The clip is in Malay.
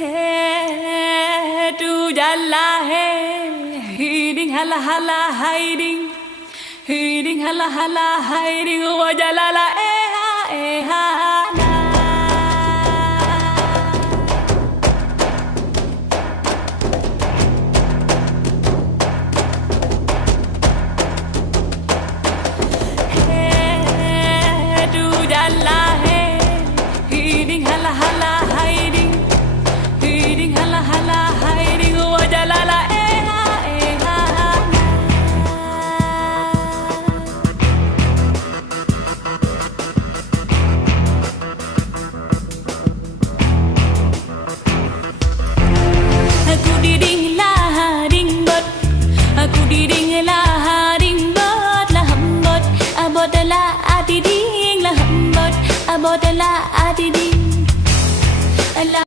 Hey, tu jalla hey, hiding hala hala hiding, hiding hala hala hiding, wa jalala